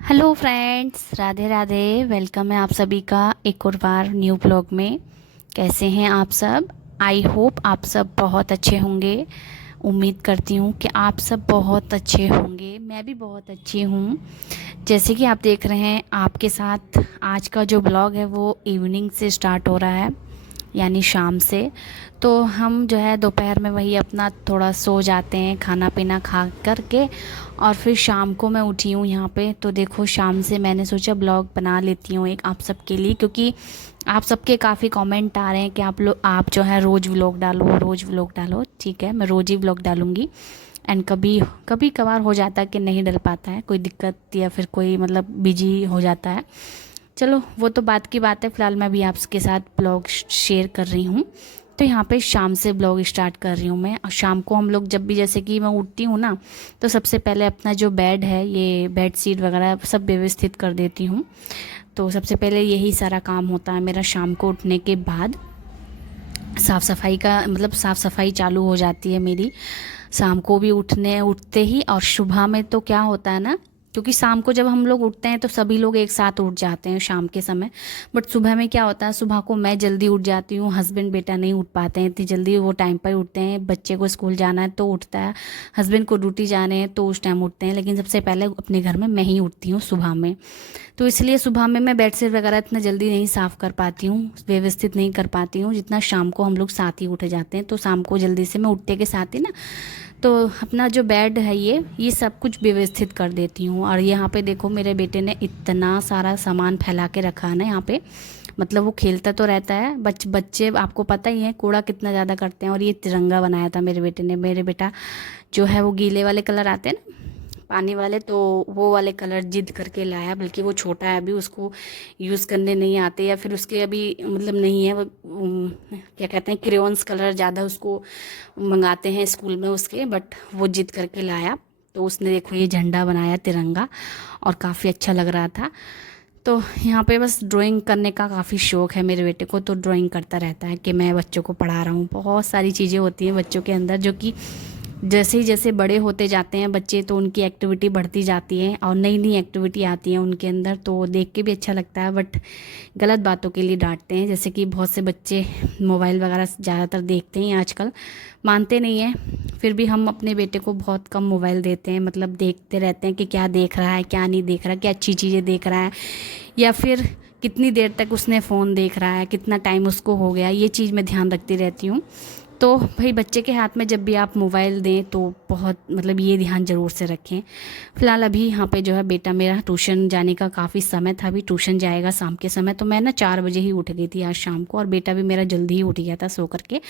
Hello friends, Radhe Radhe. Welcome है आप सभी का एक और बार न्यू ब्लॉग में। कैसे हैं आप सब? आई होप आप सब बहुत अच्छे होंगे। उम्मीद करती हूँ कि आप सब बहुत अच्छे होंगे। मैं भी बहुत अच्छी हूँ। जैसे कि आप देख रहे हैं, आपके साथ आज का जो ब्लॉग है वो इवनिंग से स्टार्ट हो रहा है, यानी शाम से। तो हम जो है दोपहर में वही अपना थोड़ा सो जाते हैं, खाना पीना खा कर के, और फिर शाम को मैं उठी हूँ यहाँ पे। तो देखो, शाम से मैंने सोचा ब्लॉग बना लेती हूँ एक आप सबके लिए, क्योंकि आप सबके काफ़ी कमेंट आ रहे हैं कि आप जो है रोज़ व्लॉग डालो, रोज़ व्लॉग डालो। ठीक है, मैं रोज़ ही व्लॉग डालूँगी। एंड कभी कभी कभार हो जाता है कि नहीं डल पाता है, कोई दिक्कत या फिर कोई मतलब बिजी हो जाता है। चलो, वो तो बात की बात है। फ़िलहाल मैं भी आपके साथ ब्लॉग शेयर कर रही हूँ। तो यहाँ पे शाम से ब्लॉग स्टार्ट कर रही हूँ मैं। और शाम को हम लोग जब भी, जैसे कि मैं उठती हूँ ना, तो सबसे पहले अपना जो बेड है, ये बेड शीट वगैरह सब व्यवस्थित कर देती हूँ। तो सबसे पहले यही सारा काम होता है मेरा शाम को उठने के बाद। साफ़ सफाई का मतलब साफ़ सफाई चालू हो जाती है मेरी शाम को भी उठते ही। और सुबह में तो क्या होता है ना, क्योंकि शाम को जब हम लोग उठते हैं तो सभी लोग एक साथ उठ जाते हैं शाम के समय। बट सुबह में क्या होता है, सुबह को मैं जल्दी उठ जाती हूँ, हस्बैंड बेटा नहीं उठ पाते हैं इतनी जल्दी। वो टाइम पर उठते हैं, बच्चे को स्कूल जाना है तो उठता है, हस्बैंड को ड्यूटी जाने हैं तो उस टाइम उठते हैं। लेकिन सबसे पहले अपने घर में मैं ही उठती हूँ सुबह में। तो इसलिए सुबह में मैं बेडशीट वगैरह इतना जल्दी नहीं साफ़ कर पाती हूँ, व्यवस्थित नहीं कर पाती हूँ जितना शाम को हम लोग साथ ही उठ जाते हैं। तो शाम को जल्दी से मैं उठते के साथ ही ना, तो अपना जो बेड है ये सब कुछ व्यवस्थित कर देती हूँ। और यहाँ पे देखो, मेरे बेटे ने इतना सारा सामान फैला के रखा है ना यहाँ पे। मतलब वो खेलता तो रहता है, बच्चे आपको पता ही है कूड़ा कितना ज़्यादा करते हैं। और ये तिरंगा बनाया था मेरे बेटे ने। मेरे बेटा जो है वो गीले वाले कलर आते हैं ना, पानी वाले, तो वो वाले कलर जिद करके लाया। बल्कि वो छोटा है अभी, उसको यूज़ करने नहीं आते, या फिर उसके अभी मतलब नहीं है वो क्या कहते हैं, क्रेयॉन्स कलर ज़्यादा उसको मंगाते हैं स्कूल में उसके। बट वो जिद करके लाया, तो उसने देखो ये झंडा बनाया तिरंगा, और काफ़ी अच्छा लग रहा था। तो यहाँ पे बस ड्राइंग करने का काफ़ी शौक़ है मेरे बेटे को। तो ड्राइंग करता रहता है कि मैं बच्चों को पढ़ा रहा हूँ। बहुत सारी चीज़ें होती हैं बच्चों के अंदर, जो कि जैसे ही जैसे बड़े होते जाते हैं बच्चे, तो उनकी एक्टिविटी बढ़ती जाती है और नई नई एक्टिविटी आती हैं उनके अंदर। तो देख के भी अच्छा लगता है। बट गलत बातों के लिए डांटते हैं, जैसे कि बहुत से बच्चे मोबाइल वगैरह ज़्यादातर देखते हैं आजकल, मानते नहीं हैं। फिर भी हम अपने बेटे को बहुत कम मोबाइल देते हैं, मतलब देखते रहते हैं कि क्या देख रहा है, क्या नहीं देख रहा, क्या अच्छी चीज़ें देख रहा है, या फिर कितनी देर तक उसने फ़ोन देख रहा है, कितना टाइम उसको हो गया। ये चीज़ मैं ध्यान रखती रहती हूँ। तो भाई, बच्चे के हाथ में जब भी आप मोबाइल दें तो बहुत मतलब ये ध्यान ज़रूर से रखें। फ़िलहाल अभी यहाँ पे जो है बेटा मेरा ट्यूशन जाने का काफ़ी समय था, अभी ट्यूशन जाएगा शाम के समय। तो मैं ना 4 बजे ही उठ गई थी आज शाम को, और बेटा भी मेरा जल्दी ही उठ गया था सो करके।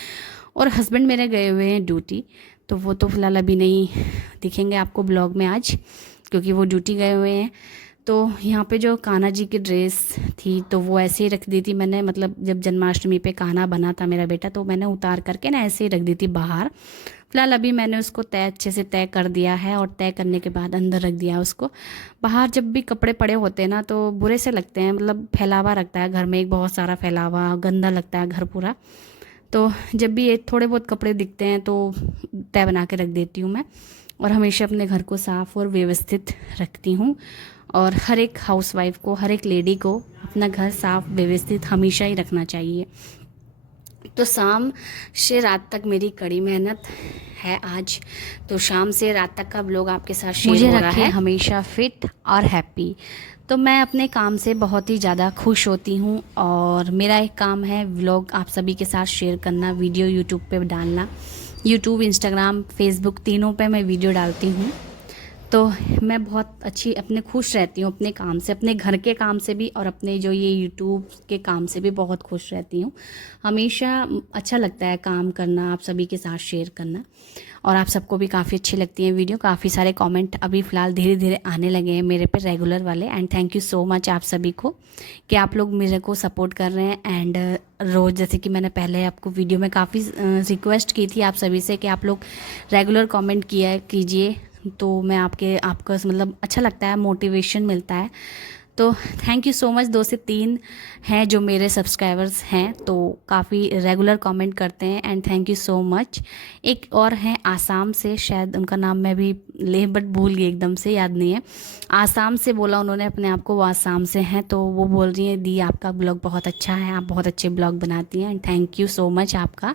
और हस्बैंड मेरे गए हुए हैं ड्यूटी, तो वो तो फ़िलहाल अभी नहीं दिखेंगे आपको ब्लॉग में आज, क्योंकि वो ड्यूटी गए हुए हैं। तो यहाँ पे जो कान्हा जी की ड्रेस थी, तो वो ऐसे ही रख दी थी मैंने। मतलब जब जन्माष्टमी पे कान्हा बना था मेरा बेटा, तो मैंने उतार करके ना ऐसे ही रख दी थी बाहर। फिलहाल अभी मैंने उसको अच्छे से तय कर दिया है, और तय करने के बाद अंदर रख दिया उसको। बाहर जब भी कपड़े पड़े होते हैं ना, तो बुरे से लगते हैं, मतलब फैलावा रखता है घर में, एक बहुत सारा फैलावा, गंदा लगता है घर पूरा। तो जब भी ये थोड़े बहुत कपड़े दिखते हैं तो तय बना के रख देती हूँ मैं। और हमेशा अपने घर को साफ़ और व्यवस्थित रखती हूँ। और हर एक हाउसवाइफ को, हर एक लेडी को अपना घर साफ़ व्यवस्थित हमेशा ही रखना चाहिए। तो शाम से रात तक मेरी कड़ी मेहनत है आज। तो शाम से रात तक का ब्लॉग आपके साथ शेयर हो रहा है। हमेशा फिट और हैप्पी। तो मैं अपने काम से बहुत ही ज़्यादा खुश होती हूँ, और मेरा एक काम है व्लॉग आप सभी के साथ शेयर करना, वीडियो यूट्यूब पे डालना। यूट्यूब, इंस्टाग्राम, फेसबुक, तीनों पे मैं वीडियो डालती हूँ। तो मैं बहुत अच्छी अपने खुश रहती हूँ अपने काम से, अपने घर के काम से भी, और अपने जो ये यूट्यूब के काम से भी बहुत खुश रहती हूँ। हमेशा अच्छा लगता है काम करना, आप सभी के साथ शेयर करना। और आप सबको भी काफ़ी अच्छी लगती है वीडियो। काफ़ी सारे कमेंट अभी फ़िलहाल धीरे धीरे आने लगे हैं मेरे पे, रेगुलर वाले। And thank you so much आप सभी को कि आप लोग मेरे को सपोर्ट कर रहे हैं। एंड रोज़, जैसे कि मैंने पहले आपको वीडियो में काफ़ी रिक्वेस्ट की थी आप सभी से कि आप लोग रेगुलर कमेंट किया कीजिए, तो मैं आपका मतलब अच्छा लगता है, मोटिवेशन मिलता है। तो थैंक यू सो मच। 2 से 3 हैं जो मेरे सब्सक्राइबर्स हैं, तो काफ़ी रेगुलर कमेंट करते हैं and thank you so much. एक और हैं आसाम से, शायद उनका नाम मैं भी ले बट भूल गई, एकदम से याद नहीं है। आसाम से बोला उन्होंने अपने आप को, वो आसाम से हैं, तो वो बोल रही हैं दी आपका ब्लॉग बहुत अच्छा है, आप बहुत अच्छे ब्लॉग बनाती हैं and thank you so much आपका।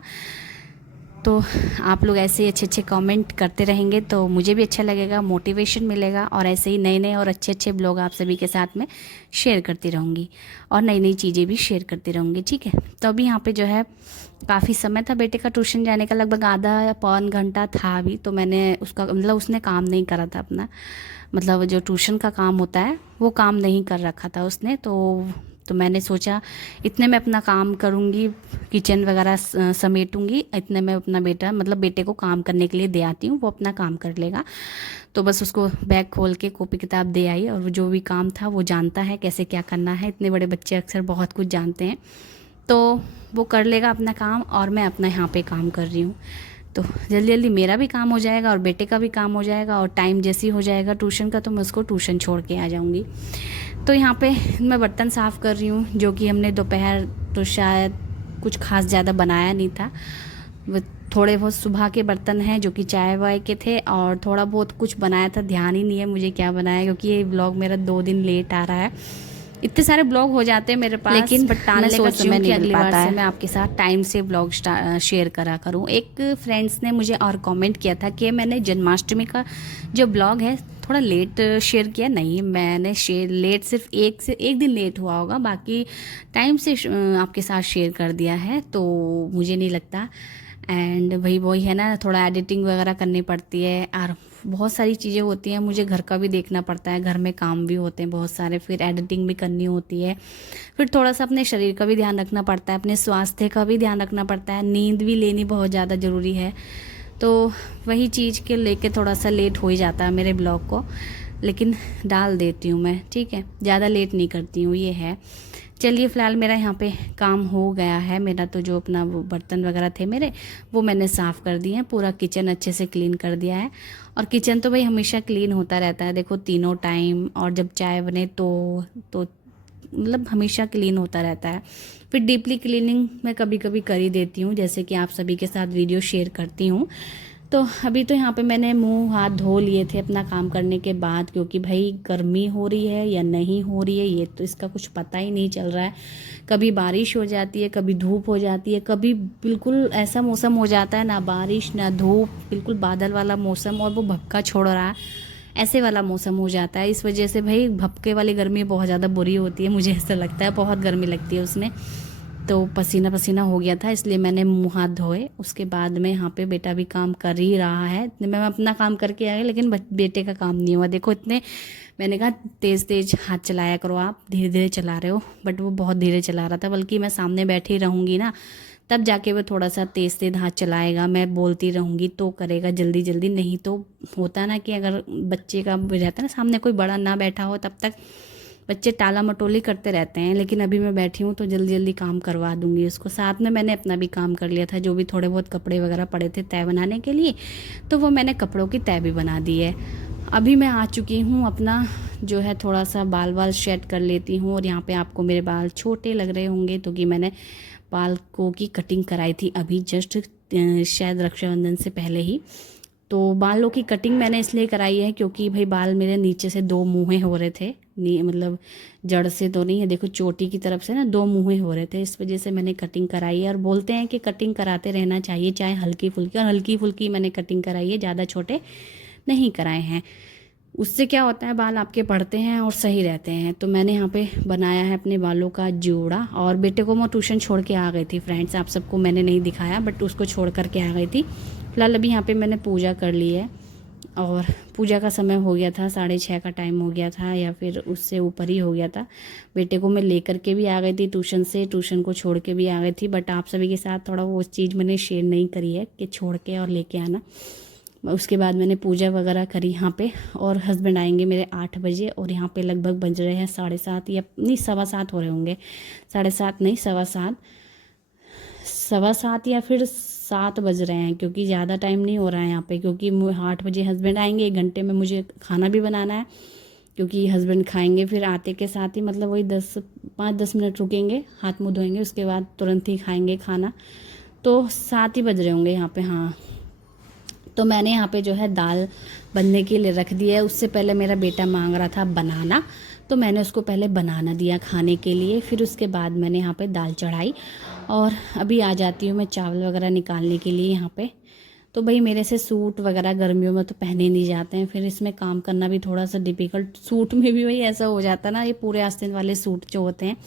तो आप लोग ऐसे ही अच्छे अच्छे कमेंट करते रहेंगे तो मुझे भी अच्छा लगेगा, मोटिवेशन मिलेगा, और ऐसे ही नए नए और अच्छे अच्छे ब्लॉग आप सभी के साथ में शेयर करती रहूँगी और नई नई चीज़ें भी शेयर करती रहूँगी, ठीक है। तो अभी यहाँ पे जो है काफ़ी समय था बेटे का ट्यूशन जाने का, लगभग आधा या पौन घंटा था अभी, तो मैंने उसका मतलब उसने काम नहीं करा था अपना, मतलब जो ट्यूशन का काम होता है वो काम नहीं कर रखा था उसने। तो मैंने सोचा इतने में अपना काम करूँगी, किचन वगैरह समेटूंगी, इतने में अपना बेटा मतलब बेटे को काम करने के लिए दे आती हूँ, वो अपना काम कर लेगा। तो बस उसको बैग खोल के कॉपी किताब दे आई, और वो जो भी काम था वो जानता है कैसे क्या करना है, इतने बड़े बच्चे अक्सर बहुत कुछ जानते हैं, तो वो कर लेगा अपना काम और मैं अपना यहाँ पे काम कर रही हूँ। तो जल्दी जल्दी मेरा भी काम हो जाएगा और बेटे का भी काम हो जाएगा, और टाइम जैसे ही हो जाएगा ट्यूशन का तो मैं उसको ट्यूशन छोड़ के आ जाऊँगी। तो यहाँ पे मैं बर्तन साफ़ कर रही हूँ, जो कि हमने दोपहर तो शायद कुछ खास ज़्यादा बनाया नहीं था, वो थोड़े बहुत सुबह के बर्तन हैं जो कि चाय वाय के थे, और थोड़ा बहुत कुछ बनाया था, ध्यान ही नहीं है मुझे क्या बनाया, क्योंकि ये ब्लॉग मेरा 2 दिन लेट आ रहा है। इतने सारे ब्लॉग हो जाते हैं मेरे पास, लेकिन बट मैं टालने का सोच में कि नहीं मिल अगली बार पाता से है। मैं आपके साथ टाइम से ब्लॉग शेयर करा करूँ। एक फ्रेंड्स ने मुझे और कमेंट किया था कि मैंने जन्माष्टमी का जो ब्लॉग है थोड़ा लेट शेयर किया, नहीं मैंने शेयर लेट सिर्फ एक दिन लेट हुआ होगा, बाकी टाइम से आपके साथ शेयर कर दिया है, तो मुझे नहीं लगता। एंड वही है ना, थोड़ा एडिटिंग वगैरह करनी पड़ती है और बहुत सारी चीज़ें होती हैं, मुझे घर का भी देखना पड़ता है, घर में काम भी होते हैं बहुत सारे, फिर एडिटिंग भी करनी होती है, फिर थोड़ा सा अपने शरीर का भी ध्यान रखना पड़ता है, अपने स्वास्थ्य का भी ध्यान रखना पड़ता है, नींद भी लेनी बहुत ज़्यादा ज़रूरी है। तो वही चीज़ के लेके थोड़ा सा लेट हो ही जाता है मेरे ब्लॉग को, लेकिन डाल देती हूँ मैं, ठीक है, ज़्यादा लेट नहीं करती हूँ, ये है। चलिए फ़िलहाल मेरा यहाँ पे काम हो गया है, मेरा तो जो अपना वो बर्तन वगैरह थे मेरे, वो मैंने साफ़ कर दिए हैं, पूरा किचन अच्छे से क्लीन कर दिया है। और किचन तो भाई हमेशा क्लीन होता रहता है, देखो तीनों टाइम, और जब चाय बने तो मतलब हमेशा क्लीन होता रहता है। फिर डीपली क्लीनिंग मैं कभी कभी कर ही देती हूँ, जैसे कि आप सभी के साथ वीडियो शेयर करती हूँ। तो अभी तो यहाँ पे मैंने मुंह हाथ धो लिए थे अपना काम करने के बाद, क्योंकि भाई गर्मी हो रही है या नहीं हो रही है ये तो इसका कुछ पता ही नहीं चल रहा है। कभी बारिश हो जाती है, कभी धूप हो जाती है, कभी बिल्कुल ऐसा मौसम हो जाता है, ना बारिश ना धूप, बिल्कुल बादल वाला मौसम, और वो भपका छोड़ रहा है, ऐसे वाला मौसम हो जाता है। इस वजह से भाई भपके वाली गर्मी बहुत ज़्यादा बुरी होती है, मुझे ऐसा लगता है, बहुत गर्मी लगती है उसमें। तो पसीना पसीना हो गया था, इसलिए मैंने मुंह हाथ धोए, उसके बाद में यहाँ पे बेटा भी काम कर ही रहा है, इतने में मैं अपना काम करके आ गई, लेकिन बेटे का काम नहीं हुआ। देखो इतने मैंने कहा तेज़ तेज़ हाथ चलाया करो, आप धीरे धीरे चला रहे हो, बट वो बहुत धीरे चला रहा था, बल्कि मैं सामने बैठी रहूँगी ना तब जाके वो थोड़ा सा तेज़ तेज़ हाथ चलाएगा, मैं बोलती रहूँगी तो करेगा जल्दी जल्दी, नहीं तो होता ना कि अगर बच्चे का रहता है ना सामने कोई बड़ा ना बैठा हो तब तक बच्चे टाला मटोली करते रहते हैं, लेकिन अभी मैं बैठी हूँ तो जल्दी जल्दी काम करवा दूंगी उसको। साथ में मैंने अपना भी काम कर लिया था, जो भी थोड़े बहुत कपड़े वगैरह पड़े थे तय बनाने के लिए, तो वो मैंने कपड़ों की तय भी बना दी है। अभी मैं आ चुकी हूँ, अपना जो है थोड़ा सा बाल वाल सेट कर लेती हूँ, और यहाँ पे आपको मेरे बाल छोटे लग रहे होंगे तो कि मैंने बाल को की कटिंग कराई थी अभी जस्ट, शायद रक्षाबंधन से पहले ही। तो बालों की कटिंग मैंने इसलिए कराई है क्योंकि भाई बाल मेरे नीचे से 2 मुँहें हो रहे थे, मतलब जड़ से तो नहीं है, देखो चोटी की तरफ से ना 2 मुँहें हो रहे थे, इस वजह से मैंने कटिंग कराई है। और बोलते हैं कि कटिंग कराते रहना चाहिए, चाहे हल्की फुल्की, और हल्की फुल्की मैंने कटिंग कराई है, ज़्यादा छोटे नहीं कराए हैं। उससे क्या होता है बाल आपके बढ़ते हैं और सही रहते हैं। तो मैंने यहाँ पे बनाया है अपने बालों का जोड़ा, और बेटे को मैं ट्यूशन छोड़ के आ गई थी फ्रेंड्स, आप सबको मैंने नहीं दिखाया बट उसको छोड़ करके आ गई थी। फिलहाल अभी यहाँ पे मैंने पूजा कर ली है, और पूजा का समय हो गया था, 6:30 का टाइम हो गया था, या फिर उससे ऊपर ही हो गया था। बेटे को मैं लेकर के भी आ गई थी ट्यूशन से, ट्यूशन को छोड़ के भी आ गई थी, बट आप सभी के साथ थोड़ा वो चीज़ मैंने शेयर नहीं करी है कि छोड़ के और लेके आना। उसके बाद मैंने पूजा वगैरह करी यहाँ पे, और हस्बैंड आएंगे मेरे 8 बजे, और यहाँ पे लगभग बज रहे हैं 7:30 या नहीं 7:15 हो रहे होंगे, 7:30 नहीं 7:15, 7:15 या फिर 7 बज रहे हैं, क्योंकि ज़्यादा टाइम नहीं हो रहा है यहाँ पे, क्योंकि 8 बजे हस्बैंड आएंगे, 1 घंटे में मुझे खाना भी बनाना है, क्योंकि हस्बैंड खाएंगे फिर आते के साथ ही, मतलब वही 5-10 मिनट रुकेंगे, हाथ मुँह धोएंगे, उसके बाद तुरंत ही खाएंगे खाना। तो 7 ही बज रहे होंगे यहाँ पे। हाँ, तो मैंने यहाँ पे जो है दाल बनने के लिए रख दिया है। उससे पहले मेरा बेटा मांग रहा था बनाना, तो मैंने उसको पहले बनाना दिया खाने के लिए, फिर उसके बाद मैंने यहाँ पे दाल चढ़ाई। और अभी आ जाती हूँ मैं चावल वगैरह निकालने के लिए यहाँ पे। तो भाई मेरे से सूट वगैरह गर्मियों में तो पहने नहीं जाते हैं, फिर इसमें काम करना भी थोड़ा सा डिफ़िकल्ट, सूट में भी वही ऐसा हो जाता है ना, ये पूरे आस्तीन वाले सूट जो होते हैं।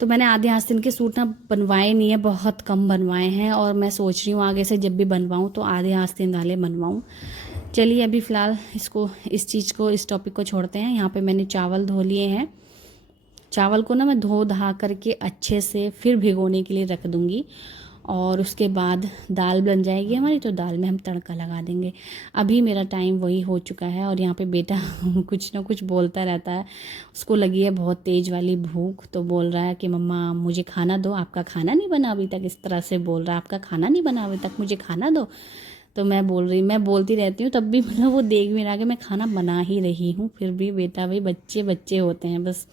तो मैंने आधे आस्तीन के सूट ना बनवाए नहीं है, बहुत कम बनवाए हैं, और मैं सोच रही हूँ आगे से जब भी बनवाऊँ तो आधे आस्तीन वाले बनवाऊँ। चलिए अभी फ़िलहाल इसको, इस चीज़ को, इस टॉपिक को छोड़ते हैं। यहाँ पे मैंने चावल धो लिए हैं। चावल को ना मैं धो धा करके अच्छे से फिर भिगोने के लिए रख दूँगी, और उसके बाद दाल बन जाएगी हमारी, तो दाल में हम तड़का लगा देंगे। अभी मेरा टाइम वही हो चुका है, और यहाँ पे बेटा कुछ ना कुछ बोलता रहता है, उसको लगी है बहुत तेज़ वाली भूख, तो बोल रहा है कि मम्मा मुझे खाना दो, आपका खाना नहीं बना अभी तक, इस तरह से बोल रहा है, आपका खाना नहीं बना अभी तक, मुझे खाना दो। तो मैं बोलती रहती हूँ, तब भी मतलब वो देख भी रहा कि मैं खाना बना ही रही हूँ, फिर भी बेटा भाई बच्चे बच्चे होते हैं बस।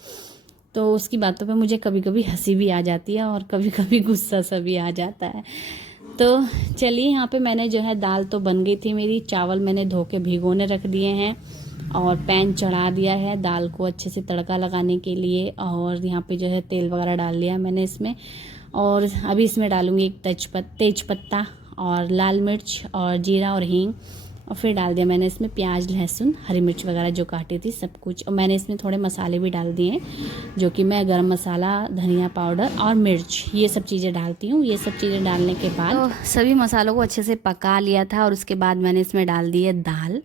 तो उसकी बातों पे मुझे कभी कभी हंसी भी आ जाती है, और कभी कभी गुस्सा सा भी आ जाता है। तो चलिए, यहाँ पे मैंने जो है, दाल तो बन गई थी मेरी, चावल मैंने धो के भिगोने रख दिए हैं, और पैन चढ़ा दिया है दाल को अच्छे से तड़का लगाने के लिए। और यहाँ पे जो है तेल वगैरह डाल लिया मैंने इसमें, और अभी इसमें डालूँगी एक तेज पत्ता और लाल मिर्च और जीरा और हींग, और फिर डाल दिया मैंने इसमें प्याज, लहसुन, हरी मिर्च वगैरह जो काटी थी सब कुछ। और मैंने इसमें थोड़े मसाले भी डाल दिए, जो कि मैं गरम मसाला, धनिया पाउडर और मिर्च, ये सब चीज़ें डालती हूँ। ये सब चीज़ें डालने के बाद तो सभी मसालों को अच्छे से पका लिया था, और उसके बाद मैंने इसमें डाल दी है दाल।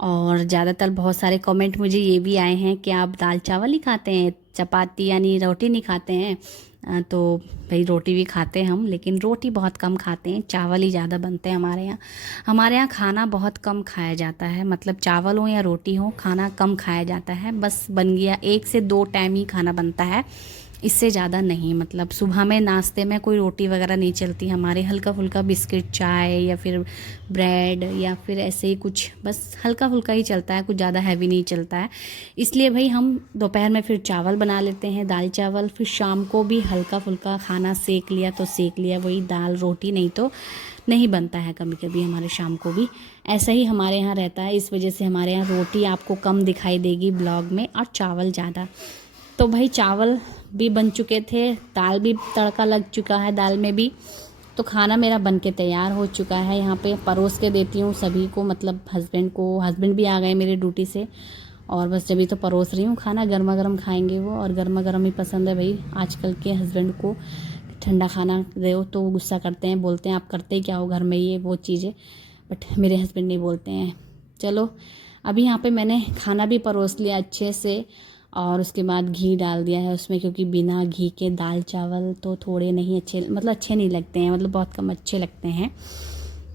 और ज़्यादातर बहुत सारे कमेंट मुझे ये भी आए हैं कि आप दाल चावल ही खाते हैं, चपाती यानी रोटी नहीं खाते हैं। तो भाई रोटी भी खाते हैं हम, लेकिन रोटी बहुत कम खाते हैं, चावल ही ज़्यादा बनते हैं हमारे यहाँ। हमारे यहाँ खाना बहुत कम खाया जाता है, मतलब चावल हो या रोटी हो, खाना कम खाया जाता है। बस बन गया, 1 से 2 टाइम ही खाना बनता है, इससे ज़्यादा नहीं। मतलब सुबह में नाश्ते में कोई रोटी वगैरह नहीं चलती हमारे, हल्का फुल्का बिस्किट, चाय या फिर ब्रेड या फिर ऐसे ही कुछ, बस हल्का फुल्का ही चलता है, कुछ ज़्यादा हैवी नहीं चलता है। इसलिए भाई हम दोपहर में फिर चावल बना लेते हैं, दाल चावल, फिर शाम को भी हल्का फुल्का खाना सेक लिया तो सेक लिया, वही दाल रोटी, नहीं तो नहीं बनता है कभी कभी हमारे शाम को भी। ऐसा ही हमारे यहाँ रहता है, इस वजह से हमारे यहाँ रोटी आपको कम दिखाई देगी ब्लॉग में, और चावल ज़्यादा। तो भाई चावल भी बन चुके थे, दाल भी तड़का लग चुका है दाल में भी, तो खाना मेरा बन के तैयार हो चुका है। यहाँ पे परोस के देती हूँ सभी को, मतलब हस्बैंड को, हस्बैंड भी आ गए मेरे ड्यूटी से, और बस जब भी तो परोस रही हूँ खाना, गर्मा गर्म खाएंगे वो, और गर्मा गर्म ही पसंद है भाई आजकल के हस्बैंड को। ठंडा खाना दो तो वो गुस्सा करते हैं, बोलते हैं आप करते ही क्या हो घर में, ये वो चीज़ें, बट मेरे हस्बैंड नहीं बोलते हैं। चलो अभी यहाँ पे मैंने खाना भी परोस लिया अच्छे से, और उसके बाद घी डाल दिया है उसमें, क्योंकि बिना घी के दाल चावल तो थोड़े नहीं अच्छे, मतलब अच्छे नहीं लगते हैं, मतलब बहुत कम अच्छे लगते हैं।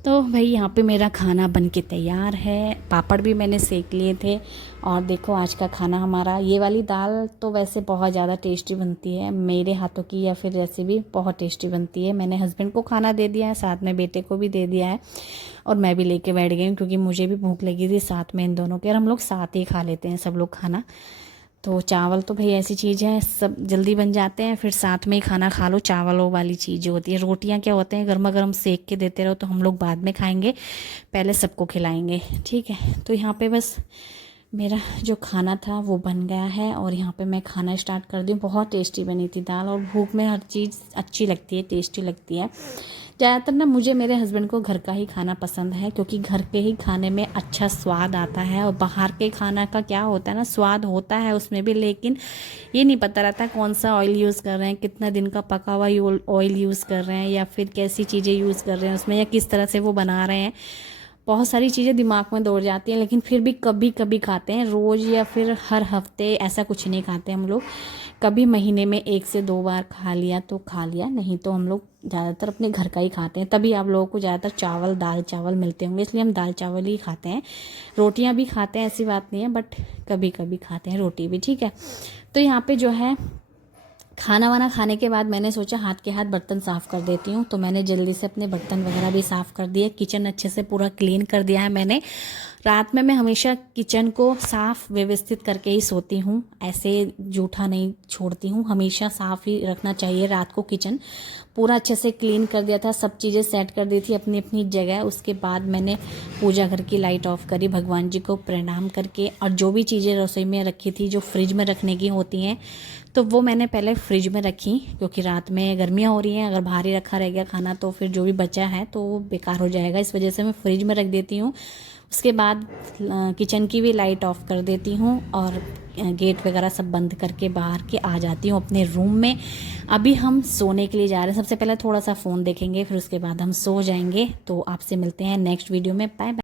तो भाई यहाँ पे मेरा खाना बन के तैयार है, पापड़ भी मैंने सेक लिए थे। और देखो आज का खाना हमारा, ये वाली दाल तो वैसे बहुत ज़्यादा टेस्टी बनती है मेरे हाथों की, या फिर रेसिपी बहुत टेस्टी बनती है। मैंने हस्बैंड को खाना दे दिया है, साथ में बेटे को भी दे दिया है, और मैं भी लेके बैठ गई हूँ, क्योंकि मुझे भी भूख लगी थी साथ में इन दोनों के, और हम लोग साथ ही खा लेते हैं सब लोग खाना। तो चावल तो भाई ऐसी चीज़ है, सब जल्दी बन जाते हैं, फिर साथ में ही खाना खा लो, चावलों वाली चीज़ जो होती है। रोटियां क्या होते हैं, गर्मा गर्म सेक के देते रहो, तो हम लोग बाद में खाएंगे, पहले सबको खिलाएंगे, ठीक है। तो यहाँ पे बस मेरा जो खाना था वो बन गया है, और यहाँ पे मैं खाना स्टार्ट कर दी हूँ। बहुत टेस्टी बनी थी दाल, और भूख में हर चीज़ अच्छी लगती है, टेस्टी लगती है। ज़्यादातर ना मुझे, मेरे हस्बैंड को घर का ही खाना पसंद है, क्योंकि घर के ही खाने में अच्छा स्वाद आता है। और बाहर के खाना का क्या होता है ना, स्वाद होता है उसमें भी, लेकिन ये नहीं पता रहता कौन सा ऑयल यूज़ कर रहे हैं, कितना दिन का पका हुआ ऑयल यूज़ कर रहे हैं, या फिर कैसी चीज़ें यूज़ कर रहे हैं उसमें, या किस तरह से वो बना रहे हैं। बहुत सारी चीज़ें दिमाग में दौड़ जाती हैं, लेकिन फिर भी कभी कभी खाते हैं, रोज़ या फिर हर हफ्ते ऐसा कुछ नहीं खाते हम लोग। कभी महीने में 1 से 2 बार खा लिया तो खा लिया, नहीं तो हम लोग ज़्यादातर अपने घर का ही खाते हैं। तभी आप लोगों को ज़्यादातर चावल, दाल चावल मिलते होंगे, इसलिए हम दाल चावल ही खाते हैं। रोटियां भी खाते हैं, ऐसी बात नहीं है, बट कभी कभी खाते हैं रोटी भी, ठीक है। तो यहाँ पे जो है खाना वाना खाने के बाद मैंने सोचा हाथ के हाथ बर्तन साफ़ कर देती हूँ, तो मैंने जल्दी से अपने बर्तन वगैरह भी साफ़ कर दिए, किचन अच्छे से पूरा क्लीन कर दिया है मैंने। रात में मैं हमेशा किचन को साफ़ व्यवस्थित करके ही सोती हूँ, ऐसे जूठा नहीं छोड़ती हूँ, हमेशा साफ़ ही रखना चाहिए रात को। किचन पूरा अच्छे से क्लीन कर दिया था, सब चीज़ें सेट कर दी थी अपनी अपनी जगह। उसके बाद मैंने पूजा घर की लाइट ऑफ करी, भगवान जी को प्रणाम करके, और जो भी चीज़ें रसोई में रखी थी जो फ्रिज में रखने की होती हैं तो वो मैंने पहले फ्रिज में रखी, क्योंकि रात में गर्मियाँ हो रही हैं, अगर बाहर ही रखा रह गया खाना तो फिर जो भी बचा है तो वो बेकार हो जाएगा, इस वजह से मैं फ्रिज में रख देती हूँ। उसके बाद किचन की भी लाइट ऑफ कर देती हूँ और गेट वगैरह सब बंद करके बाहर के आ जाती हूँ अपने रूम में। अभी हम सोने के लिए जा रहे हैं, सबसे पहले थोड़ा सा फ़ोन देखेंगे, फिर उसके बाद हम सो जाएंगे। तो आपसे मिलते हैं नेक्स्ट वीडियो में, बाय बाय।